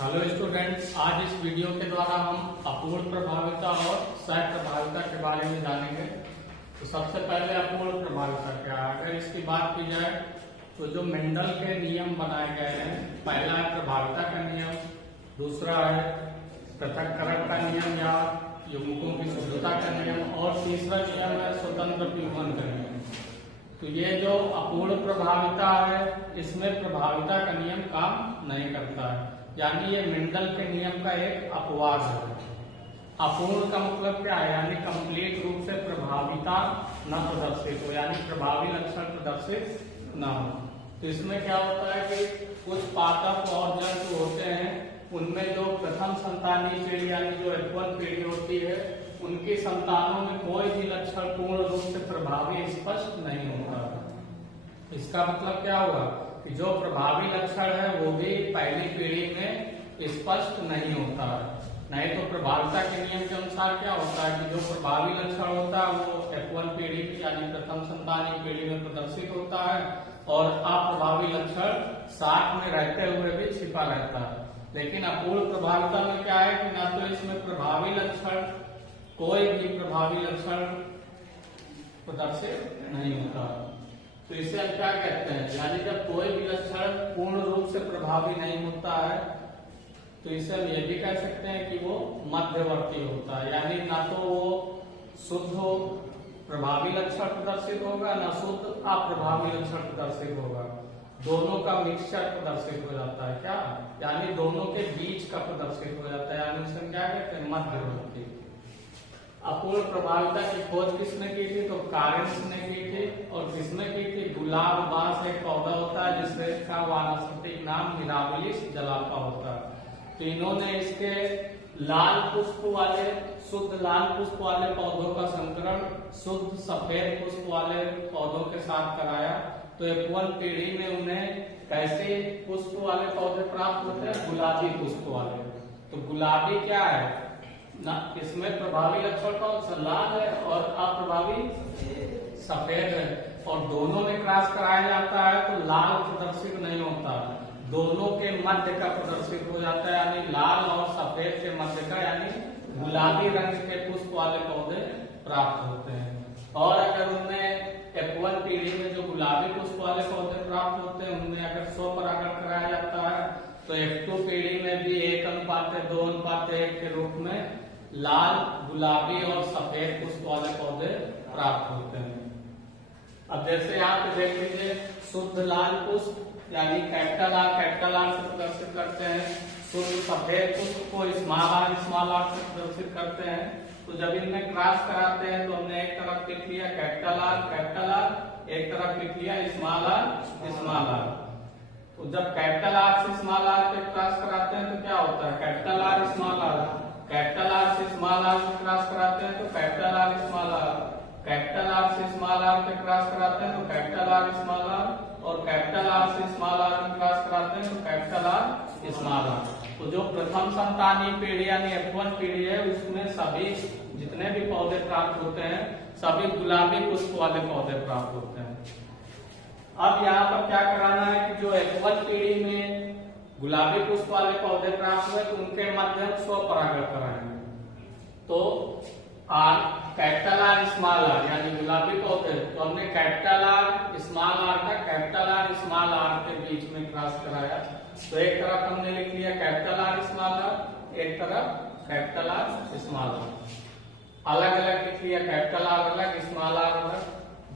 Hello students, आज इस video के द्वारा हम अपूर्ण प्रभाविता और सह प्रभाविता के बारे में जानेंगे। तो सबसे पहले अपूर्ण प्रभाविता क्या है। अगर इसकी बात की जाए तो जो मेंडल के नियम बनाए गए हैं, पहला है प्रभाविता का नियम, दूसरा है पृथक्करण का नियम या युग्मकों की शुद्धता का नियम, और तीसरा नियम है स्वतंत्र व्युत्पन्न का नियम। तो ये जो अपूर्ण प्रभाविता है, इसमें प्रभाविता का नियम काम नहीं करता है, यानी ये मेंडल के नियम का एक अपवाद है। अपूर्ण का मतलब क्या है, यानी कंप्लीट रूप से प्रभाविता न प्रदर्शित हो, यानी प्रभावी लक्षण प्रदर्शित न हो। तो इसमें क्या होता है कि कुछ पादप और जंतु होते हैं, उनमें जो प्रथम संतानीय पीढ़ी यानी जो F1 पीढ़ी होती है, उनकी संतानों में कोई भी लक्षण पूर्ण रूप से प्रभावी स्पष्ट नहीं होता। इसका मतलब क्या हुआ कि जो प्रभावी लक्षण है वो भी पहली पीढ़ी में स्पष्ट नहीं होता है। नहीं तो प्रभाविता के नियम के अनुसार क्या होता है कि जो प्रभावी लक्षण होता है वो F1 पीढ़ी यानी प्रथम संतानीय पीढ़ी में प्रदर्शित होता है, और अप्रभावी लक्षण साथ में रहते हुए भी छिपा रहता है। लेकिन अपूर्ण प्रभाविता में क्या है कि ना तो इसमें प्रभावी लक्षण, कोई भी प्रभावी लक्षण प्रदर्शित नहीं होता। तो इसे हम क्या कहते हैं, यानी जब कोई भी लक्षण पूर्ण रूप से प्रभावी नहीं होता है, तो इसे हम ये भी कह सकते हैं कि वो मध्यवर्ती होता है, यानी ना तो वो शुद्ध हो प्रभावी लक्षण प्रदर्शित होगा, ना शुद्ध अप्रभावी लक्षण प्रदर्शित होगा, दोनों का मिक्सचर प्रदर्शित हो जाता है। क्या, यानी दोनों के बीच का प्रदर्शित हो जाता है, यानी उसे हम क्या कहते हैं, मध्यवर्ती। अपूर्ण प्रभाविता की खोज किसने की थी, तो कारेंस ने की थी। और किसने की थी, गुलाब बांस एक पौधा होता है जिसका वानस्पतिक नाम मिराबिलिस जलापा होता है। तो इन्होंने इसके लाल पुष्प वाले, शुद्ध लाल पुष्प वाले पौधों का संकरण शुद्ध सफेद पुष्प वाले पौधों के साथ कराया। तो F1 पीढ़ी में उन्हें कैसे पुष्प वाले पौधे प्राप्त होते हैं, गुलाबी पुष्प वाले। तो गुलाबी क्या है ना, इसमें प्रभावी लक्षण कौन सा, लाल है, और अप्रभावी सफेद है। और दोनों में क्रॉस कराया जाता है तो लाल प्रदर्शित नहीं होता, दोनों के मध्य का प्रदर्शित हो जाता है, यानी लाल और सफेद के मध्य का, यानी गुलाबी रंग के पुष्प वाले पौधे प्राप्त होते हैं। और अगर उनमें F1 पीढ़ी में जो गुलाबी पुष्प वाले पौधे प्राप्त होते हैं, उनमें अगर स्वपरागण कराया जाता है, तो F2 पीढ़ी में भी 1:2:1 के रूप में लाल, गुलाबी और सफेद पुष्प वाले पौधे प्राप्त होते हैं। अब जैसे यहाँ पे देख लीजिए, शुद्ध लाल पुष्प यानी कैपिटल आर से प्रदर्शित करते हैं, शुद्ध सफेद पुष्प को स्मॉल आर से प्रदर्शित करते हैं। तो जब इनमें क्रॉस कराते हैं तो हमने एक तरफ लिख लिया कैपिटल आर, एक तरफ लिख लिया स्मॉल आर। तो जब कैपिटल आर से स्मॉल आर पे क्रॉस कराते हैं तो क्या होता है, capital R small R, capital R से स्मॉल आर से क्रॉस कराते हैं तो capital R small R, capital R से स्मॉल आर पे क्रॉस कराते हैं तो कैपिटल आर स्मॉल आर, और कैपिटल आर से स्मॉल आर में क्रॉस कराते हैं तो कैपिटल आर स्मॉल आर। तो जो प्रथम संतानीय पीढ़ी यानी F1 पीढ़ी है, उसमें सभी जितने भी पौधे प्राप्त होते हैं, सभी गुलाबी पुष्प वाले पौधे प्राप्त होते हैं। अब यहाँ पर क्या कराना है कि जो F1 पीढ़ी में गुलाबी पुष्प वाले पौधे प्राप्त हुए, तो उनके माध्यम स्वपरागण कराएंगे। तो कैपिटल आर स्मॉल आर यानी गुलाबी पौधे, तो हमने कैपिटल आर स्मॉल आर का कैपिटल आर स्मॉल आर के बीच में क्रॉस कराया। तो एक तरफ हमने लिख लिया कैपिटल आर स्मॉल आर, एक तरफ कैपिटल आर स्मॉल आर, अलग अलग लिख लिया, कैपिटल आर अलग स्मॉल आर अलग,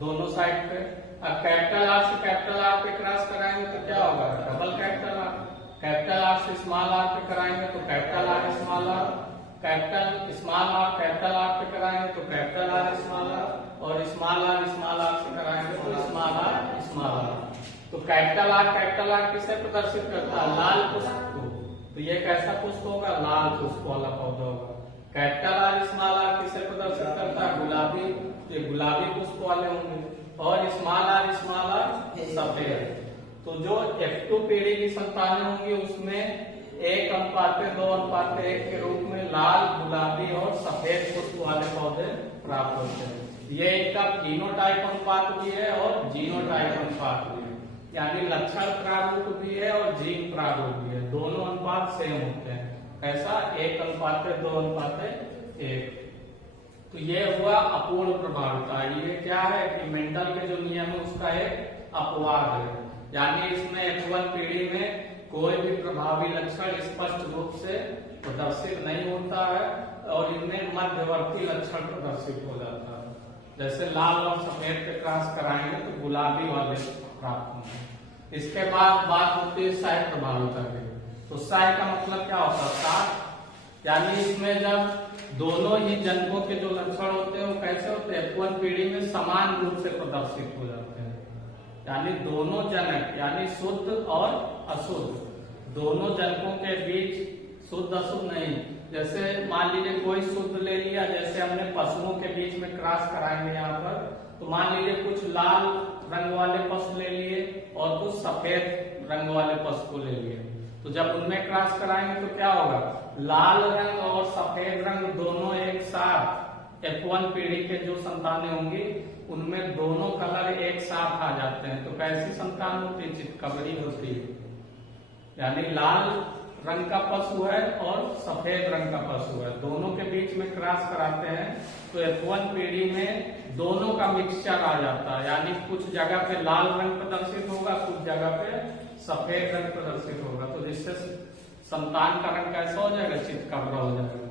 दोनों साइड पे। अब कैपिटल आर से कैपिटल आर पे क्रॉस कराएंगे तो क्या होगा, double capital R. Capital R से स्मॉल आर पे कराएंगे तो capital R small R, capital small R capital R पे कराएंगे तो कैपिटल आर स्मॉल आर, और स्मॉल आर से कराएंगे तो स्मॉल आर। तो कैपिटल आर किसे प्रदर्शित करता है, लाल पुष्प को। तो ये कैसा पुष्प होगा, लाल पुष्प वाला पौधा होगा। कैपिटल आर स्मॉल आर किसे प्रदर्शित करता है, गुलाबी, ये गुलाबी पुष्प वाले होंगे, और स्मॉल आर सफेद। तो जो F2 पीढ़ी की संतानें होंगी, उसमें 1:2:1 के रूप में लाल, गुलाबी और सफेद पुष्प वाले पौधे प्राप्त होते हैं। ये इनका फिनोटाइप अनुपात भी है और जीनोटाइप अनुपात भी है। यानी लक्षण प्रारूप भी है और जीन प्रारूप भी है, दोनों अनुपात सेम होते हैं। कैसा? 1:2:1। तो ये हुआ अपूर्ण प्रभाविता। ये क्या है कि मेंडल के जो नियम है उसका एक अपवाद है, यानी इसमें F1 पीढ़ी में कोई भी प्रभावी लक्षण स्पष्ट रूप से प्रदर्शित नहीं होता है और इनमें मध्यवर्ती लक्षण प्रदर्शित हो जाता है। जैसे लाल और सफेद पे क्रॉस कराएंगे तो गुलाबी वाले प्राप्त होंगे। इसके बाद बात होती है सह प्रभाविता की। तो सह का मतलब क्या होता है? साथ, यानी इसमें जब दोनों ही जनकों के जो लक्षण होते हैं वो कैसे होते हैं? F1 पीढ़ी में समान रूप से प्रदर्शित हो जाते हैं, यानी दोनों जनक यानी शुद्ध और अशुद्ध, दोनों जनकों के बीच शुद्ध अशुद्ध नहीं। जैसे मान लीजिए कोई शुद्ध ले लिया, जैसे हमने पशुओं के बीच में क्रॉस कराएंगे यहाँ पर, तो मान लीजिए कुछ लाल रंग वाले पशु ले लिए और कुछ सफेद रंग वाले पशु को ले लिए, तो जब उनमें क्रॉस कराएंगे तो क्या होगा? लाल रंग और सफेद रंग दोनों एक साथ F1 पीढ़ी के जो संतानें होंगी उनमें दोनों कलर एक साथ आ जाते हैं। तो कैसी संतान होती है? चितकबरी होती है, यानी लाल रंग का पशु है और सफेद रंग का पशु है, दोनों के बीच में क्रॉस कराते हैं तो F1 पीढ़ी में दोनों का मिक्सचर आ जाता है, यानी कुछ जगह पे लाल रंग प्रदर्शित होगा, कुछ जगह पे सफेद रंग प्रदर्शित होगा, तो जिससे संतान का रंग कैसा हो जाएगा? चितकबरा हो जाएगा।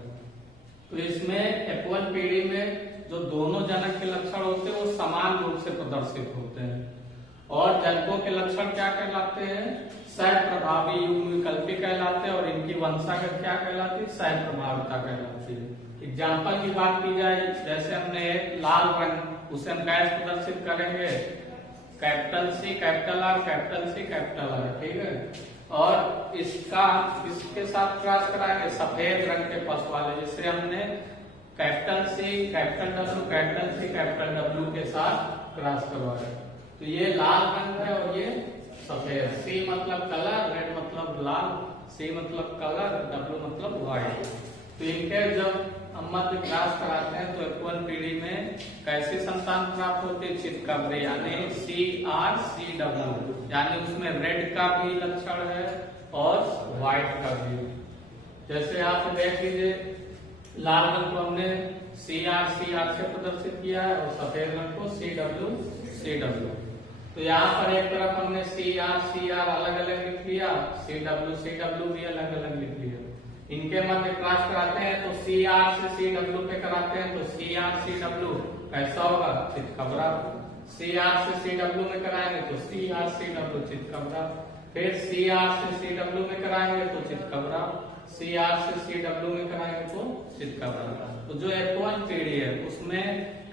तो इसमें F1 पीढ़ी में जो दोनों जनक के लक्षण होते हैं वो समान रूप से प्रदर्शित होते हैं, और जनकों के लक्षण क्या कहलाते हैं? सह प्रभावी युग्म विकल्पी कहलाते हैं, और इनकी वंशागत क्या कहलाती है? सह प्रभाविता कहलाती है। एग्जाम्पल की बात की जाए, जैसे हमने एक लाल रंग, उसे हम कैसे प्रदर्शित करेंगे? C, R, ठीक है। और इसके साथ क्रॉस कराएंगे सफेद रंग के पशु वाले, जैसे हमने C, W के साथ क्रॉस करवाया। तो ये लाल रंग है और ये सफेद। C मतलब कलर, रेड मतलब लाल, C मतलब कलर, W मतलब व्हाइट। तो इनके जब हम मध्य क्रॉस कराते हैं तो F1 पीढ़ी में कैसी संतान प्राप्त होती है? चितकबरी, यानी CR, यानी उसमें रेड का भी लक्षण है और व्हाइट का भी। जैसे यहाँ पे देख लीजिए, लाल रंग को हमने CR से प्रदर्शित किया है और सफेद रंग को CW। तो यहाँ पर एक तरफ हमने CR अलग अलग लिख लिया, CW भी अलग अलग लिख लिया। इनके मध्य क्रॉस कराते हैं तो CR से CW पे कराते हैं तो CR कैसा होगा? चितकबरा। CR से CW में कराएंगे तो CW चितकबरा, फिर CR से CW में कराएंगे तो चितकबरा, CR से CW में कराएंगे तो चितकबरा। तो जो F1 पीढ़ी है उसमें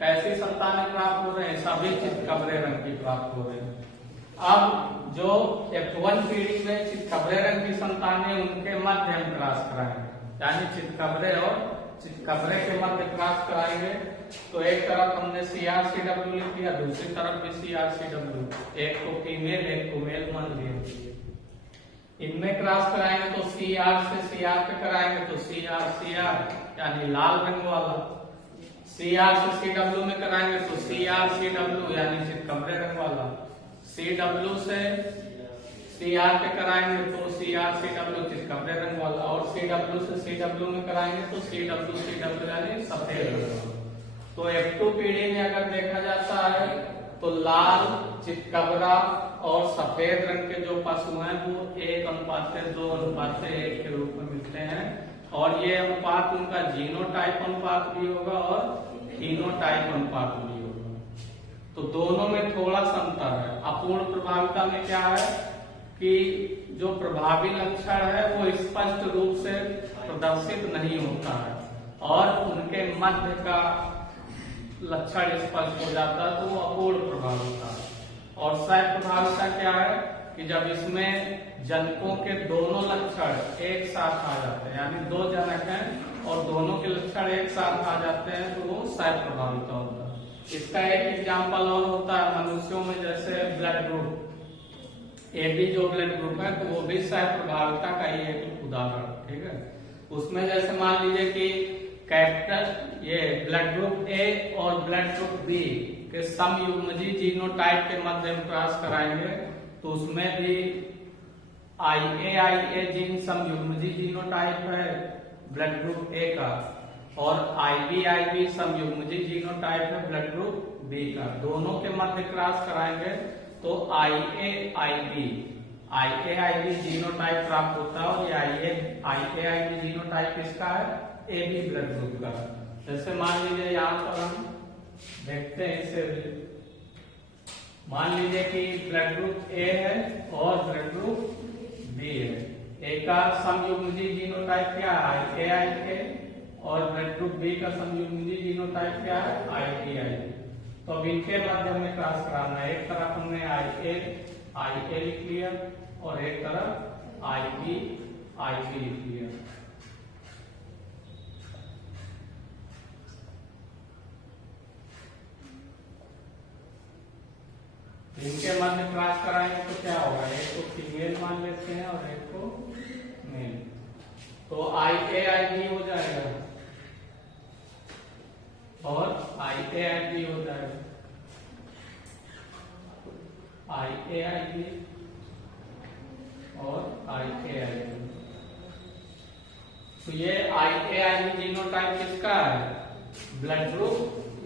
कैसी संतानें प्राप्त हो रहे हैं? सभी चितकबरे रंग की प्राप्त हो रहे हैं। अब जो F1 पीढ़ी में चितकबरे रंग की संतानें, उनके मध्य हम क्रॉस कराएंगे, यानी चितकबरे और चितकबरे के मध्य क्रॉस कराएंगे। तो एक तरफ हमने CR लिख दिया, दूसरी तरफ भी CR, एक को फीमेल एक को मेल मान लिया। इनमें क्रॉस कराएंगे तो CR से CR पे कराएंगे तो CR यानी लाल रंग वाला, CR से CW में कराएंगे तो CR यानी चितकबरे रंग वाला, CW से CR पे कराएंगे तो CR चितकबरे रंग वाला, और CW से CW में कराएंगे तो CW यानी सफेद रंग वाला। तो F2 पीढ़ी में अगर देखा जाता है तो लाल, चितकबरा और सफेद रंग के जो पशु हैं वो 1:2:1 के रूप में मिलते हैं, और ये अनुपात उनका जीनोटाइप अनुपात भी होगा और फिनोटाइप अनुपात भी होगा। तो दोनों में थोड़ा सा अंतर है। अपूर्ण प्रभाविता में क्या है कि जो प्रभावी लक्षण है वो स्पष्ट रूप से प्रदर्शित नहीं होता है और उनके मध्य का लक्षण स्पष्ट हो जाता है, तो वो अपूर्ण प्रभाविता है। और सह प्रभाविता क्या है कि जब इसमें जनकों के दोनों लक्षण एक साथ आ जाते हैं, यानी दो जनक हैं और दोनों के लक्षण एक साथ आ जाते हैं, तो वो सह प्रभाविता होता है। इसका एक एग्जाम्पल और होता है मनुष्यों में, जैसे ब्लड ग्रुप AB जो ब्लड ग्रुप है तो वो भी सह प्रभाविता का ही एक उदाहरण, ठीक है। उसमें जैसे मान लीजिए कि कैपिटल ये ब्लड ग्रुप A और ब्लड ग्रुप B के समयुग्मजी जीनोटाइप के मध्य में क्रॉस कराएंगे तो उसमें भी IA जीन समयुग्मजी जीनोटाइप है ब्लड ग्रुप ए का, और IB समयुग्मजी जीनोटाइप है ब्लड ग्रुप बी का। दोनों के मध्य क्रॉस कराएंगे तो IAIB जीनोटाइप प्राप्त होता है, और ये IAIB जीनोटाइप किसका है? AB ब्लड ग्रुप का। जैसे मान लीजिए यहाँ पर हम देखते हैं इसे, मान लीजिए कि ब्लड ग्रुप ए है और ब्लड ग्रुप बी है। ए का समयुग्मजी जीनोटाइप क्या है? IAIK, और ब्लड ग्रुप बी का समयुग्मजी जीनोटाइप क्या है? IBIB। तो अब इनके मध्य में क्रॉस कराना है। एक तरफ हमने IA लिख लिया और एक तरफ IB लिख लिया। इनके मध्य क्रॉस कराएंगे तो क्या होगा? एक को फीमेल मान लेते हैं और एक को मेल, तो IAIB हो जाएगा और IAIB हो जाएगा, IAIB और IAIB। तो ये IAIB जीनोटाइप किसका है? ब्लड ग्रुप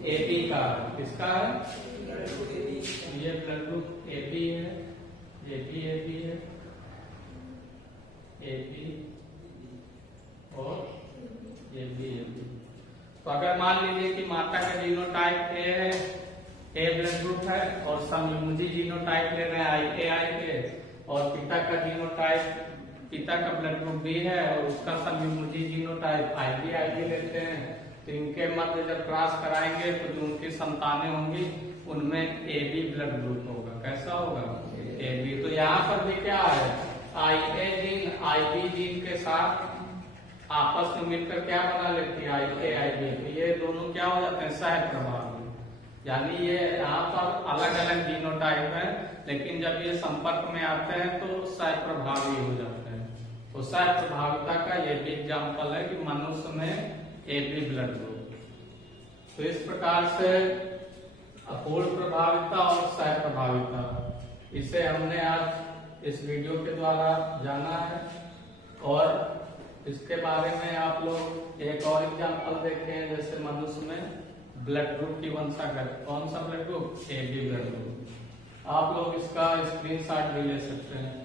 AB का। किसका है? ये ब्लड ग्रुप AB है, ये भी AB है, AB और ये भी AB। तो अगर मान लीजिए कि माता का जीनोटाइप A है, A ब्लड ग्रुप है, और समयुग्मजी जीनोटाइप ले रहे हैं IAIK, और पिता का जीनोटाइप, पिता का ब्लड ग्रुप B है और उसका समयुग्मजी जीनोटाइप IBIB लेते हैं, तो इनके मध्य जब क्रॉस कराएंगे तो जो उनकी संतानें होंगी उनमें AB ब्लड ग्रुप होगा। कैसा होगा? AB। तो यहाँ पर भी क्या है? IA जीन IB जीन के साथ आपस में मिलकर क्या बना लेती है? IAIB। तो ये दोनों क्या हो जाते हैं? सह प्रभावी। यानी ये यहाँ पर अलग अलग जीनोटाइप है, लेकिन जब ये संपर्क में आते हैं तो सह प्रभावी हो जाते हैं। तो सह प्रभाविता का ये भी एग्जाम्पल है कि मनुष्य में AB ब्लड ग्रुप। तो इस प्रकार से अपूर्ण प्रभाविता और सह प्रभाविता, इसे हमने आज इस वीडियो के द्वारा जाना है। और इसके बारे में आप लोग एक और एग्जाम्पल देखें, जैसे मनुष्य में ब्लड ग्रुप की वंशागत। कौन सा blood group? AB blood group. आप लोग इसका स्क्रीनशॉट भी ले सकते हैं।